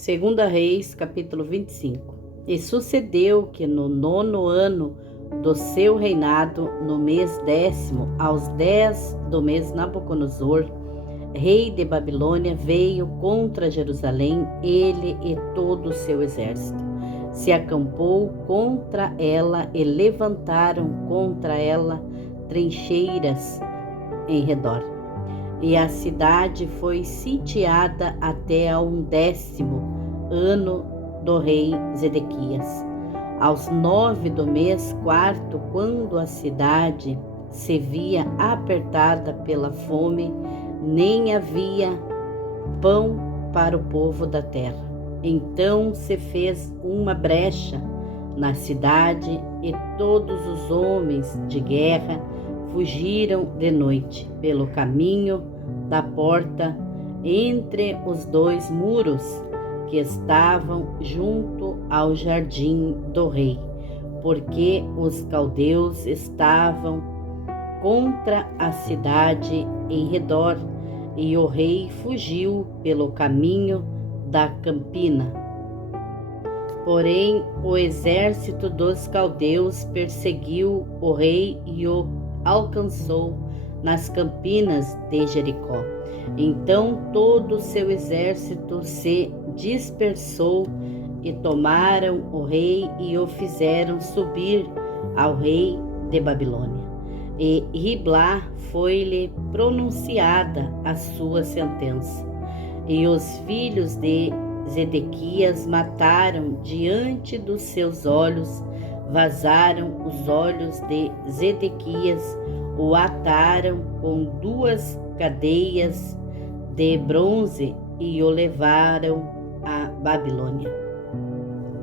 Segunda Reis, capítulo 25. E sucedeu que no 9º ano do seu reinado, no mês 10º, aos 10 do mês, Nabucodonosor, rei de Babilônia, veio contra Jerusalém, ele e todo o seu exército. Se acampou contra ela e levantaram contra ela trincheiras em redor. E a cidade foi sitiada até ao 10º ano do rei Zedequias. Aos 9 do mês 4º, quando a cidade se via apertada pela fome, nem havia pão para o povo da terra. Então se fez uma brecha na cidade e todos os homens de guerra fugiram de noite pelo caminho da porta entre os dois muros que estavam junto ao jardim do rei, porque os caldeus estavam contra a cidade em redor, e o rei fugiu pelo caminho da campina. Porém, o exército dos caldeus perseguiu o rei e o alcançou nas campinas de Jericó. Então todo o seu exército se dispersou e tomaram o rei e o fizeram subir ao rei de Babilônia. E Riblá foi-lhe pronunciada a sua sentença. E os filhos de Zedequias mataram diante dos seus olhos, vazaram os olhos de Zedequias, o ataram com 2 cadeias de bronze e o levaram à Babilônia.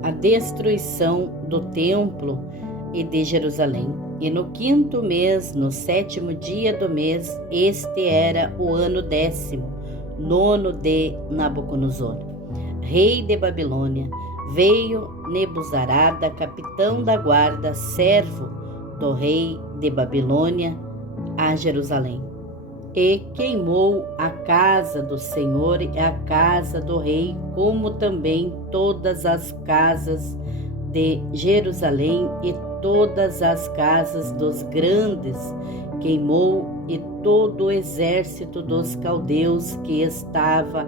A destruição do templo e de Jerusalém. E no 5º mês, no 7º dia do mês, este era o ano 10º, 9º de Nabucodonosor, rei de Babilônia, veio Nebuzarada, capitão da guarda, servo do rei de Babilônia, a Jerusalém, e queimou a casa do Senhor e a casa do rei, como também todas as casas de Jerusalém e todas as casas dos grandes, queimou, e todo o exército dos caldeus que estava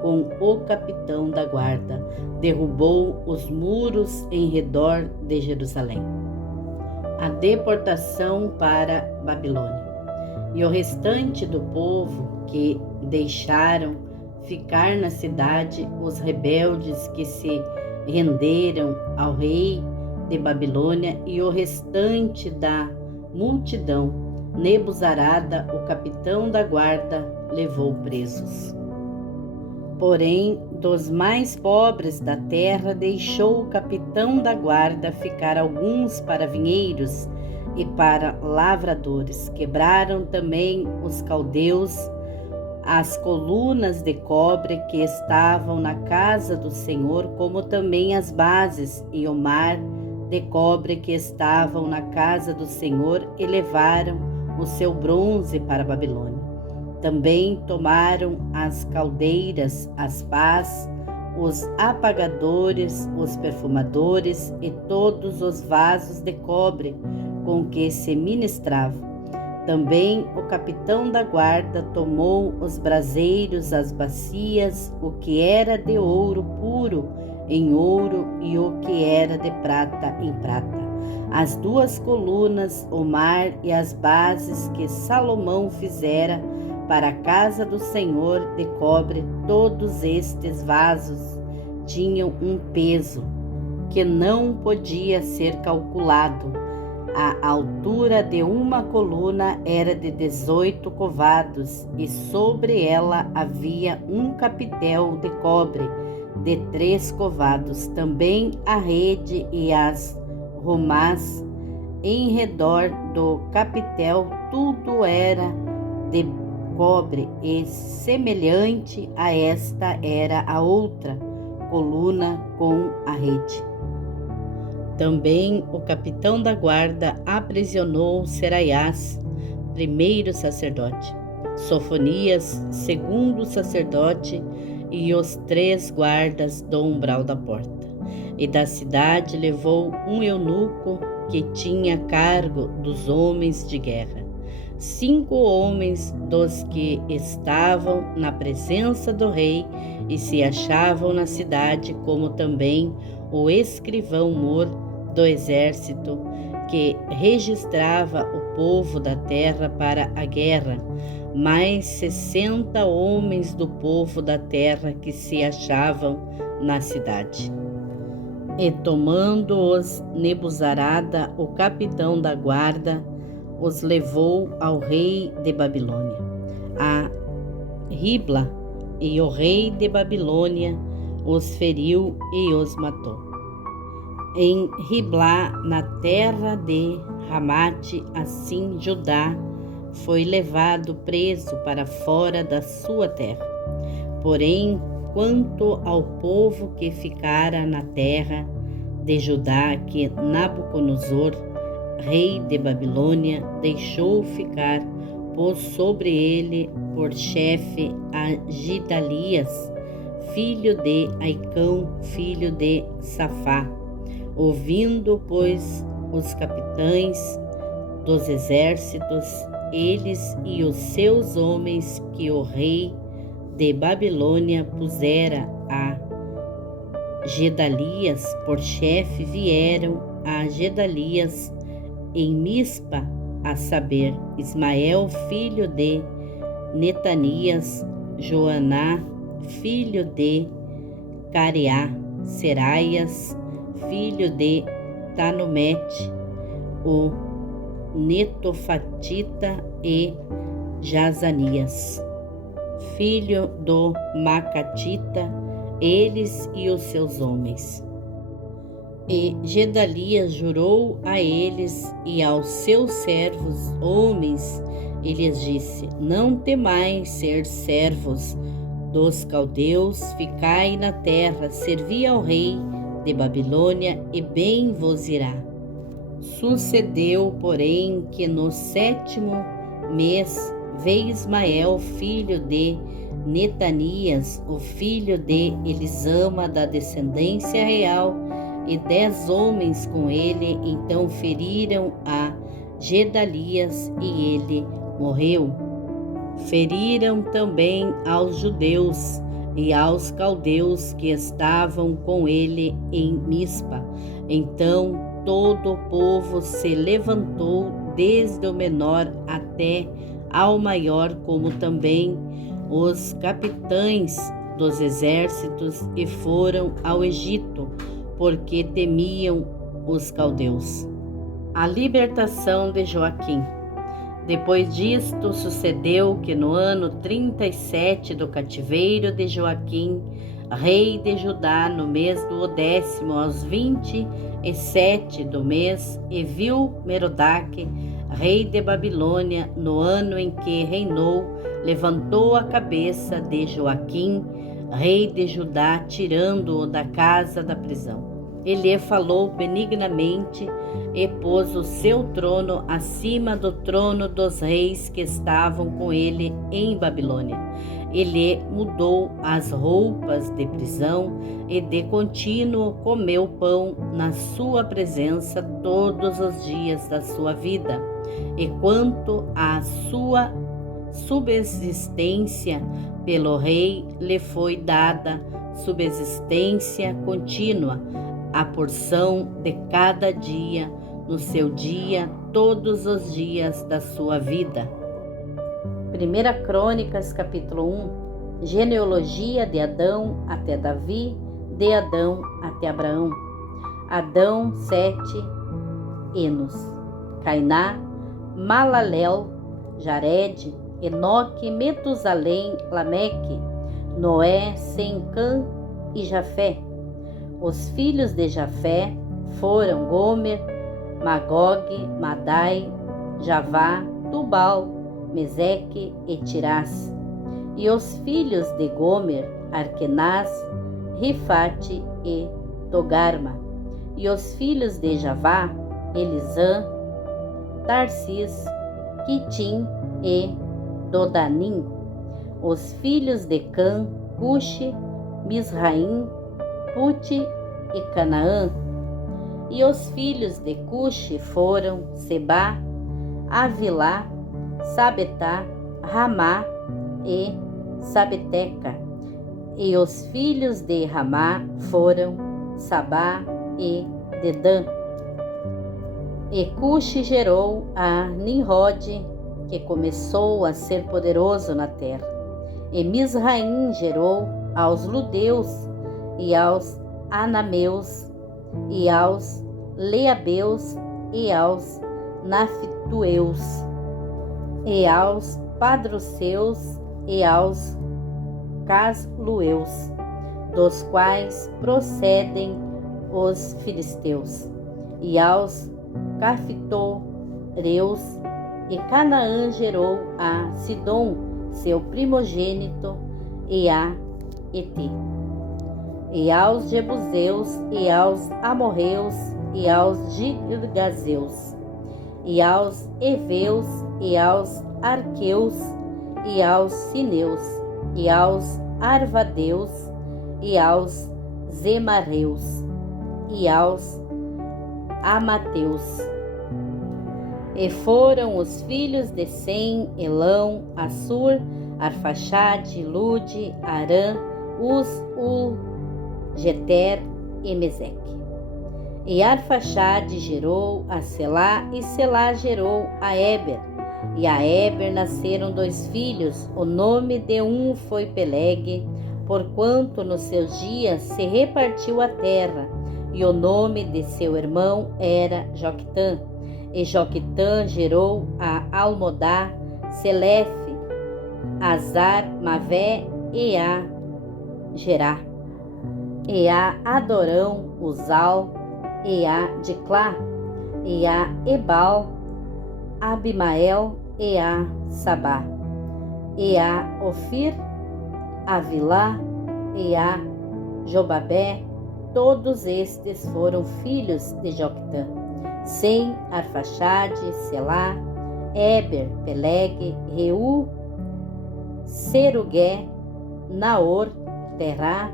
com o capitão da guarda, derrubou os muros em redor de Jerusalém. A deportação para Babilônia. E o restante do povo que deixaram ficar na cidade, os rebeldes que se renderam ao rei de Babilônia, e o restante da multidão, Nebuzarada, o capitão da guarda, levou presos. Porém, dos mais pobres da terra, deixou o capitão da guarda ficar alguns para vinheiros e para lavradores. Quebraram também os caldeus as colunas de cobre que estavam na casa do Senhor, como também as bases e o mar de cobre que estavam na casa do Senhor, e levaram o seu bronze para a Babilônia. Também tomaram as caldeiras, as pás, os apagadores, os perfumadores e todos os vasos de cobre com que se ministrava. Também o capitão da guarda tomou os braseiros, as bacias, o que era de ouro puro em ouro e o que era de prata em prata. As 2 colunas, o mar e as bases que Salomão fizera para a casa do Senhor de cobre, todos estes vasos tinham um peso que não podia ser calculado. A altura de uma coluna era de 18 covados, e sobre ela havia um capitel de cobre de 3 covados. Também a rede e as romãs em redor do capitel, tudo era de cobre, e semelhante a esta era a outra coluna com a rede. Também o capitão da guarda aprisionou Seraias, primeiro sacerdote, Sofonias, segundo sacerdote, e os 3 guardas do umbral da porta. E da cidade levou um eunuco que tinha cargo dos homens de guerra, 5 homens dos que estavam na presença do rei e se achavam na cidade, como também o escrivão-mor do exército, que registrava o povo da terra para a guerra, mais 60 homens do povo da terra que se achavam na cidade. E tomando-os Nebuzarada, o capitão da guarda, os levou ao rei de Babilônia, a Ribla, e o rei de Babilônia os feriu e os matou. Em Ribla, na terra de Ramate, assim Judá foi levado preso para fora da sua terra. Porém, quanto ao povo que ficara na terra de Judá, que Nabucodonosor, rei de Babilônia, deixou ficar, pôs sobre ele por chefe a Gedalias, filho de Aicão, filho de Safá. Ouvindo, pois, os capitães dos exércitos, eles e os seus homens, que o rei de Babilônia pusera a Gedalias por chefe, vieram a Gedalias em Mispa, a saber, Ismael, filho de Netanias, Joaná, filho de Careá, Seraias, filho de Tanumete, o Netofatita, e Jazanias, filho do Macatita, eles e os seus homens. E Gedalias jurou a eles e aos seus servos homens, e lhes disse: não temais ser servos dos caldeus, ficai na terra, servi ao rei de Babilônia, e bem vos irá. Sucedeu, porém, que no 7º mês veio Ismael, filho de Netanias, o filho de Elisama, da descendência real, e 10 homens com ele. Então feriram a Gedalias, e ele morreu. Feriram também aos judeus e aos caldeus que estavam com ele em Mispa. Então todo o povo se levantou, desde o menor até ao maior, como também os capitães dos exércitos, e foram ao Egito, porque temiam os caldeus. A libertação de Joaquim. Depois disto, sucedeu que no ano 37 do cativeiro de Joaquim, rei de Judá, no mês do 10º, aos 27 do mês, e viu Merodach, rei de Babilônia, no ano em que reinou, levantou a cabeça de Joaquim, rei de Judá, tirando-o da casa da prisão. Ele falou benignamente e pôs o seu trono acima do trono dos reis que estavam com ele em Babilônia. Ele mudou as roupas de prisão e de contínuo comeu pão na sua presença todos os dias da sua vida. E quanto à sua subsistência, pelo rei lhe foi dada subsistência contínua, a porção de cada dia, no seu dia, todos os dias da sua vida. 1 Crônicas, capítulo 1. Genealogia de Adão até Davi, de Adão até Abraão. Adão, 7 Enos, Cainá, Malalel, Jared, Enoque, Metusalém, Lameque, Noé, Sem, Cã e Jafé. Os filhos de Jafé foram Gomer, Magog, Madai, Javá, Tubal, Meseque e Tirás. E os filhos de Gomer, Arquenaz, Rifate e Togarma. E os filhos de Javá, Elisã, Tarsis, Quitim e Dodanim. Os filhos de Cã, Cuxi, Misraim, Puti e Canaã. E os filhos de Cuxi foram Sebá, Avilá, Sabetá, Ramá e Sabeteca. E os filhos de Ramá foram Sabá e Dedã. E Cuxi gerou a Nimrode, que começou a ser poderoso na terra. E Misraim gerou aos Ludeus, e aos Anameus, e aos Leabeus, e aos Naftueus, e aos Padroseus, e aos Caslueus, dos quais procedem os filisteus, e aos Cafitoreus. E Canaã gerou a Sidom, seu primogênito, e a Eti, e aos Jebuseus, e aos Amorreus, e aos Girgazeus, e aos Eveus, e aos Arqueus, e aos Sineus, e aos Arvadeus, e aos Zemareus, e aos Amateus. E foram os filhos de Sem, Elão, Assur, Arfaxade, Lude, Arã, Uz, Ul, Jeter e Meseque. E Arfaxade gerou a Selá, e Selá gerou a Éber. E a Éber nasceram 2 filhos. O nome de um foi Peleg, porquanto nos seus dias se repartiu a terra, e o nome de seu irmão era Joquitã. E Joquitã gerou a Almodá, Selefe, Azar, Mavé e a Gerá, e a Adorão, Uzal, e a Diclá, e a Ebal, Abimael, e a Sabá, e a Ofir, Avilá, e a Jobabé. Todos estes foram filhos de Joquitã. Sem, Arfaxade, Selá, Éber, Peleg, Reu, Serugué, Naor, Terá,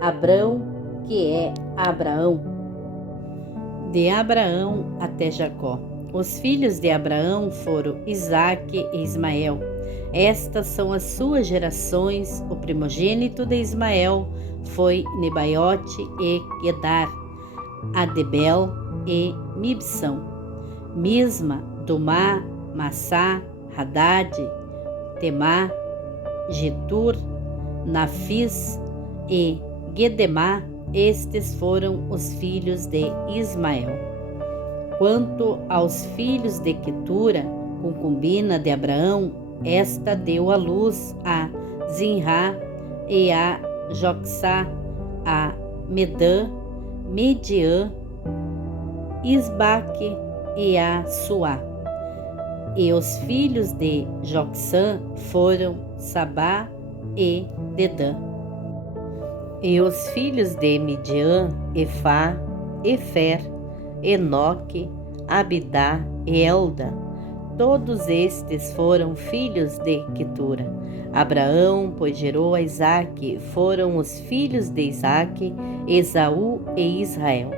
Abrão, que é Abraão. De Abraão até Jacó. Os filhos de Abraão foram Isaque e Ismael. Estas são as suas gerações. O primogênito de Ismael foi Nebaiote e Gedar, Adebel e Mibsão, Misma, Dumá, Massá, Hadad, Temá, Getur, Nafis e Gedemá. Estes foram os filhos de Ismael. Quanto aos filhos de Quetura, concubina de Abraão, esta deu à luz a Zinrá e a Joxá, a Medã, Mediã, Isbaque e a Suá. E os filhos de Joxã foram Sabá e Dedã. E os filhos de Midian, Efá, Efer, Enoque, Abidá e Elda. Todos estes foram filhos de Quetura. Abraão, pois gerou a Isaque, foram os filhos de Isaque, Esaú e Israel.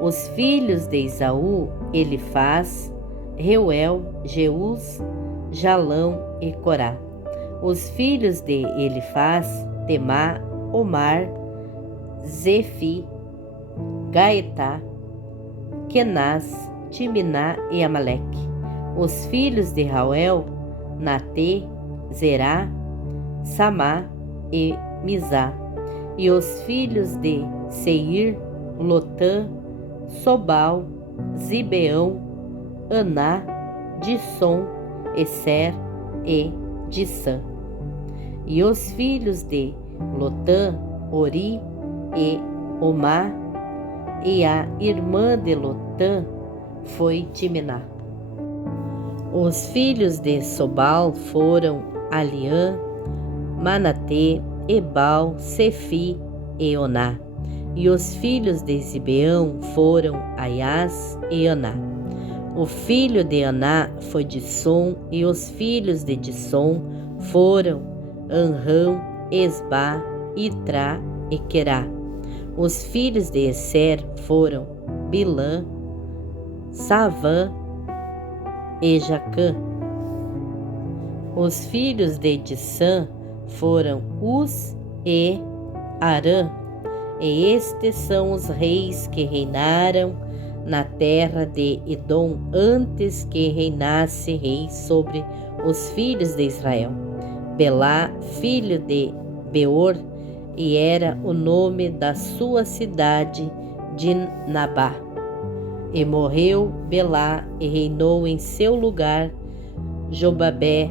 Os filhos de Esaú, Elifaz, Reuel, Jeus, Jalão e Corá. Os filhos de Elifaz, Temá, Omar, Zefi, Gaetá, Kenaz, Timiná e Amaleque. Os filhos de Rauel, Natê, Zerá, Samá e Mizá. E os filhos de Seir, Lotã, Sobal, Zibeão, Aná, Dissom, Esser e Dissã. E os filhos de Lotã, Ori e Omá, e a irmã de Lotã foi Timiná. Os filhos de Sobal foram Aliã, Manatê, Ebal, Sefi e Oná. E os filhos de Zibeão foram Aias e Aná. O filho de Aná foi Dissom, e os filhos de Dissom foram Anrão Esbá, Itrá e Querá. Os filhos de Esser foram Bilã, Savã e Jacã. Os filhos de Dissã foram Uz e Arã. E estes são os reis que reinaram na terra de Edom antes que reinasse rei sobre os filhos de Israel. Belá, filho de Beor, e era o nome da sua cidade de Nabá. E morreu Belá e reinou em seu lugar Jobabé,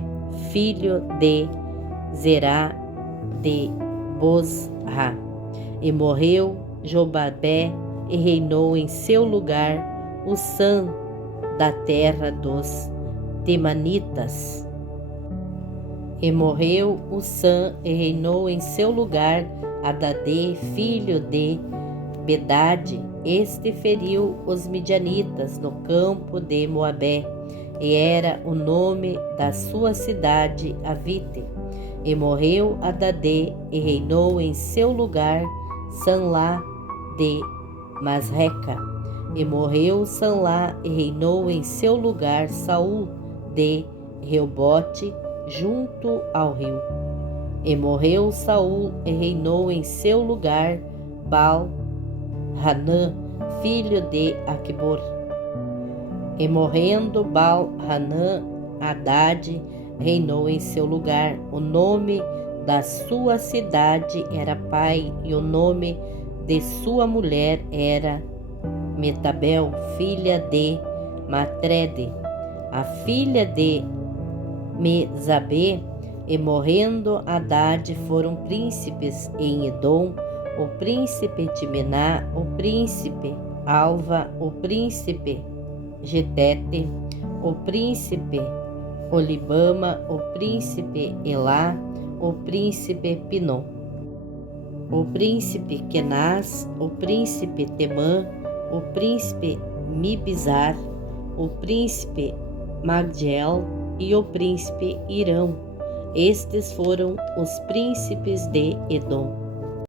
filho de Zerá de Bozrá. E morreu Jobabé e reinou em seu lugar Ussã da terra dos Temanitas. E morreu Ussã e reinou em seu lugar Adadê, filho de Bedade. Este feriu os midianitas no campo de Moabé, e era o nome da sua cidade Avite. E morreu Adadê e reinou em seu lugar Sanlá de Masreca. E morreu Sanlá e reinou em seu lugar Saul de Reobote, junto ao rio. E morreu Saul e reinou em seu lugar Baal-Hanã, filho de Aqubor. E morrendo Baal-Hanã, Hadade reinou em seu lugar. O nome da sua cidade era Pai, e o nome de sua mulher era Metabel, filha de Matrede, a filha de Mezabê. E morrendo Hadade foram príncipes em Edom, o príncipe Timná, o príncipe Alva, o príncipe Getete, o príncipe Olibama, o príncipe Elá, o príncipe Pinom, o príncipe Kenaz, o príncipe Temã, o príncipe Mibzar, o príncipe Magdiel e o príncipe Irão. Estes foram os príncipes de Edom.